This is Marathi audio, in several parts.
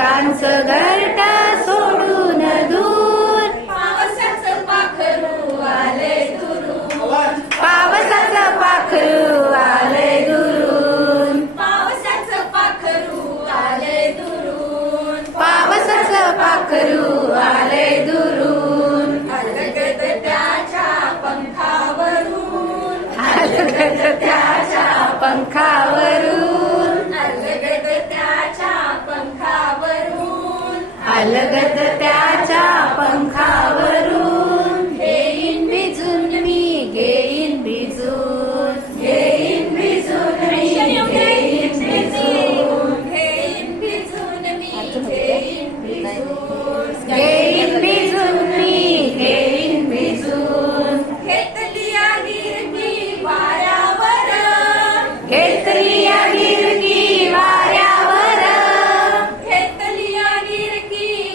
ढगांचं घरट सोडून दूर. पावसाचं पाखरू आले दुरून पावसाचं पाखरू आले दुरून पावसाचं पाखरू आले दुरून पाखरू आले दुरून त्याच्या पंखावरून. त्याच्या पंखावर கலகத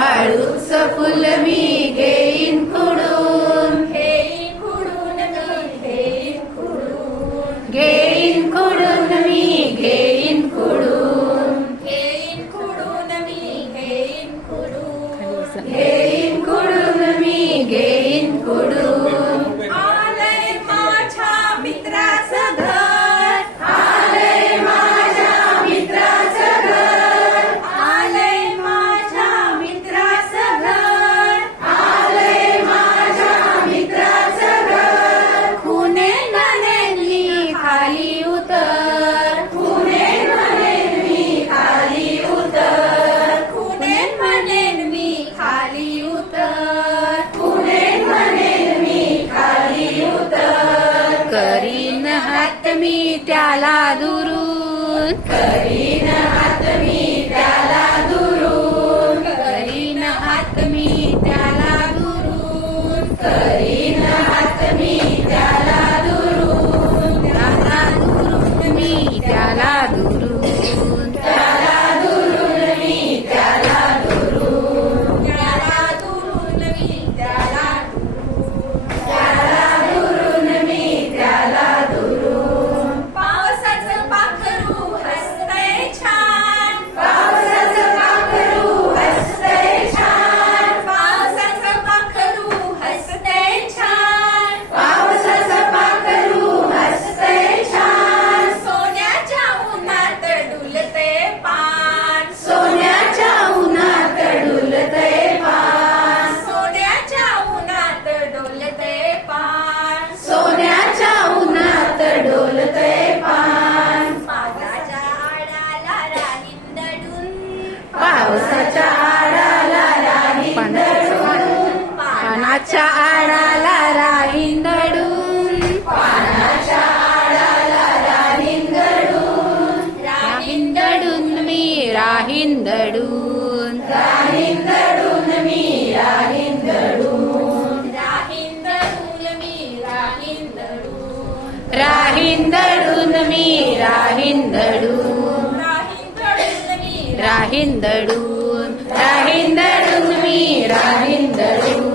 हळूच फुल मी घेईन खुडून. घेईन खुडून मी घेईन खुडून. घेईन खुडून मी घेईन खुडून. मी त्याला दुरून. करीन हात मी त्याला दुरून. करीन हात मी त्याला दुरून. करीन पानाच्या आडाला राहिंगडून पानाच्या आडाला राहिंगडून राहिंगडून मी राहिंदडून राहिंदडून मी राहीन राहिंदडून मी राहिंदडून राहिंदडून मी राहिंदडून राहिंदडून राहिंदडून राहिंदडून मी राहिंदडून